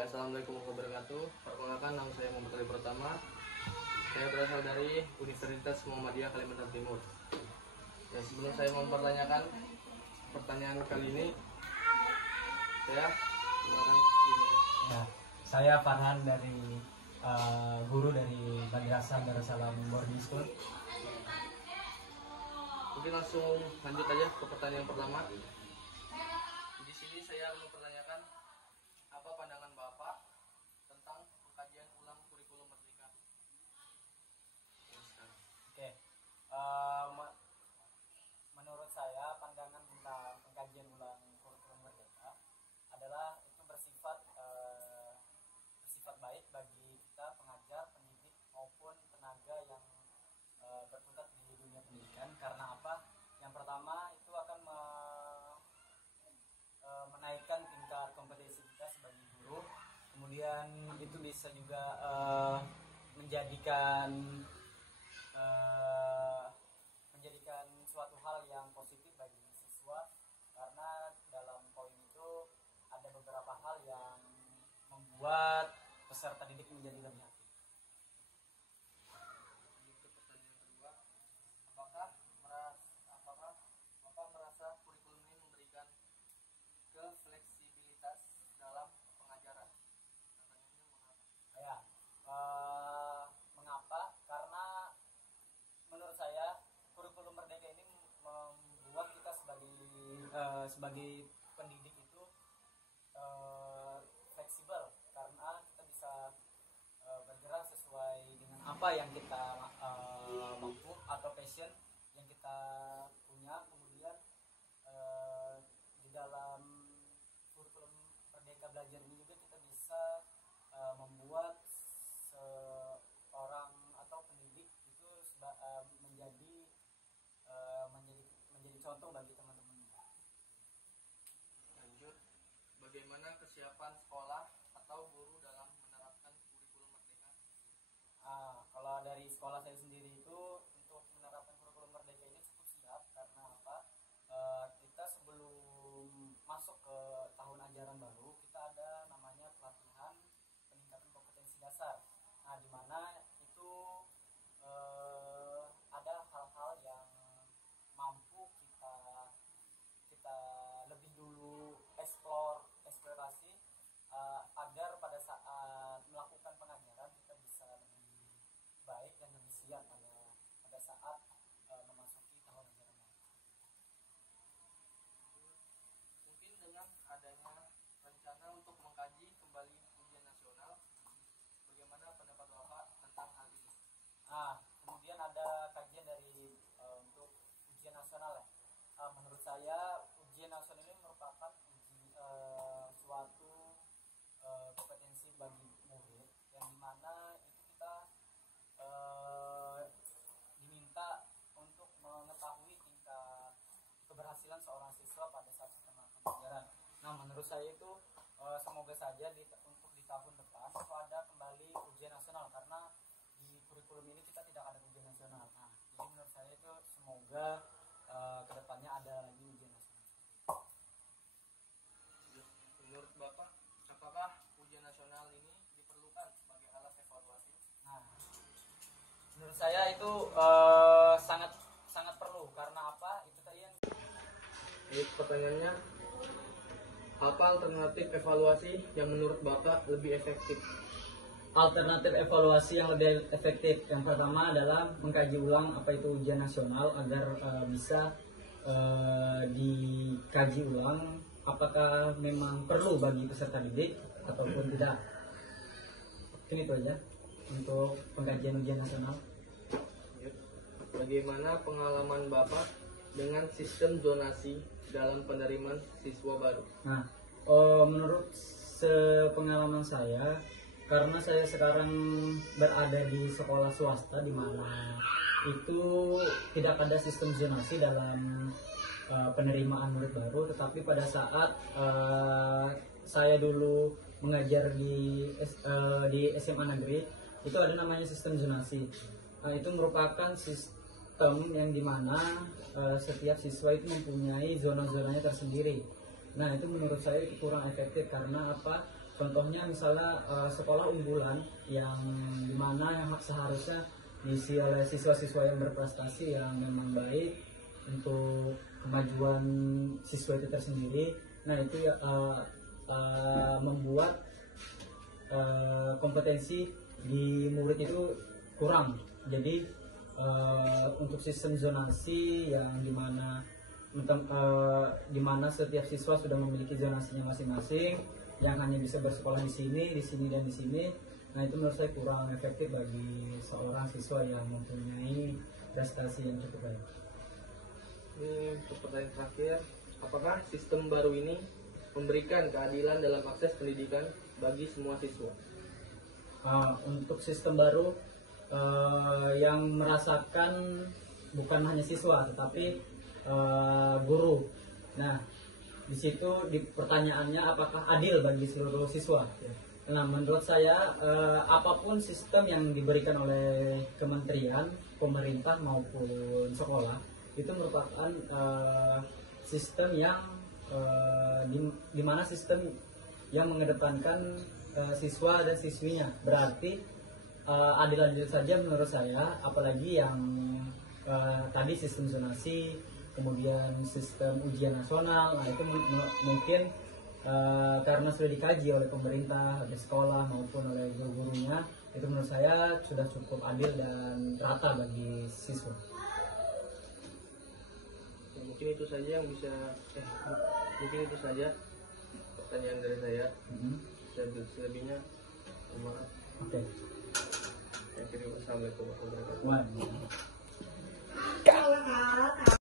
Ya, assalamualaikum warahmatullahi wabarakatuh. Perkenalkan, nama saya Muhammad Ali Pertama. Saya berasal dari Universitas Muhammadiyah Kalimantan Timur. Ya, sebelum saya mempertanyakan pertanyaan kali ini, saya Ya, saya Farhan dari guru dari Madrasah Darussalam Boarding School. mungkin langsung lanjut aja ke pertanyaan pertama. Di sini saya mempertanyakan apa pandangan Bapak tentang pengkajian ulang kurikulum Merdeka. Oke, menurut saya pandangan tentang pengkajian ulang kurikulum Merdeka adalah itu bersifat baik bagi kita pengajar, pendidik maupun tenaga yang berkutat di dunia pendidikan. Karena apa? Yang pertama itu akan menaikkan tingkat kompetensi kita sebagai guru. Kemudian itu bisa juga menjadikan suatu hal yang positif bagi siswa, karena dalam poin itu ada beberapa hal yang membuat peserta didik menjadi lebih aktif. Untuk pertanyaan kedua, apakah Bapak merasa kurikulum ini memberikan kefleksibilitas dalam pengajaran? Ya, mengapa? Karena menurut saya kurikulum Merdeka ini membuat kita sebagai pendidik itu fleksibel, karena kita bisa bergerak sesuai dengan apa yang kita mampu atau passion yang kita punya. Kemudian di dalam kurikulum Merdeka Belajar ini juga kita bisa membuat seorang atau pendidik itu menjadi contoh bagi teman-teman. Lanjut, bagaimana kesiapan sekolah atau guru dalam menerapkan kurikulum Merdeka? Kalau dari sekolah saya sendiri itu untuk menerapkan kurikulum Merdeka ini cukup siap. Karena apa? Kita sebelum masuk ke tahun ajaran baru, kita ada namanya pelatihan peningkatan kompetensi dasar. Nah, di mana itu ada hal-hal yang mampu kita lebih dulu eksplorasi agar pada saat melakukan pengajaran kita bisa lebih baik dan lebih siap pada saat memasuki tahun ajaran baru. Mungkin dengan adanya rencana untuk mengkaji kembali ujian nasional, bagaimana pendapat Bapak tentang hal ini? Kemudian ada kajian dari untuk ujian nasional ya. Menurut saya ujian nasional ini merupakan suatu kompetensi bagi murid, yang dimana itu kita diminta untuk mengetahui tingkat keberhasilan seorang siswa pada saat kita melakukan pelajaran. Nah, menurut saya itu semoga saja untuk di tahun depan itu ada kembali ujian nasional, karena di kurikulum ini kita tidak ada ujian nasional. Nah, jadi menurut saya itu semoga kedepannya ada lagi ujian nasional. Menurut Bapak, apakah ujian nasional ini diperlukan sebagai alat evaluasi? Nah, menurut saya itu sangat perlu. Karena apa? Itu tadi yang Pertanyaannya, apa alternatif evaluasi yang menurut Bapak lebih efektif? alternatif evaluasi yang lebih efektif. Yang pertama adalah mengkaji ulang apa itu ujian nasional agar bisa dikaji ulang apakah memang perlu bagi peserta didik ataupun tidak. Mungkin itu aja untuk pengkajian ujian nasional. Bagaimana pengalaman Bapak dengan sistem zonasi dalam penerimaan siswa baru? Nah, menurut sepengalaman saya, karena saya sekarang berada di sekolah swasta di mana itu tidak ada sistem zonasi dalam penerimaan murid baru, tetapi pada saat saya dulu mengajar di SMA negeri itu ada namanya sistem zonasi. Itu merupakan sistem yang dimana setiap siswa itu mempunyai zona-zonanya tersendiri. Nah, itu menurut saya kurang efektif. Karena apa? Contohnya misalnya sekolah unggulan yang dimana yang seharusnya diisi oleh siswa-siswa yang berprestasi yang memang baik untuk kemajuan siswa itu tersendiri. Nah itu membuat kompetensi di murid itu kurang. Jadi untuk sistem zonasi yang dimana setiap siswa sudah memiliki zonasinya masing-masing, yang hanya bisa bersekolah di sini dan di sini. Nah itu menurut saya kurang efektif bagi seorang siswa yang mempunyai prestasi yang cukup baik. Ini untuk pertanyaan terakhir, apakah sistem baru ini memberikan keadilan dalam akses pendidikan bagi semua siswa? Untuk sistem baru yang merasakan bukan hanya siswa tetapi guru. Nah di situ pertanyaannya apakah adil bagi seluruh siswa? Nah menurut saya apapun sistem yang diberikan oleh kementerian, pemerintah maupun sekolah itu merupakan sistem yang dimana sistem yang mengedepankan siswa dan siswinya. Berarti adil-adil saja menurut saya, apalagi yang tadi sistem zonasi, kemudian sistem ujian nasional. Nah itu mungkin karena sudah dikaji oleh pemerintah, oleh sekolah maupun oleh guru-gurunya, itu menurut saya sudah cukup adil dan rata bagi siswa. Ya, mungkin itu saja yang bisa mungkin itu saja pertanyaan dari saya. Selebihnya maaf. Oke. Assalamualaikum warahmatullahi wabarakatuh. Wah.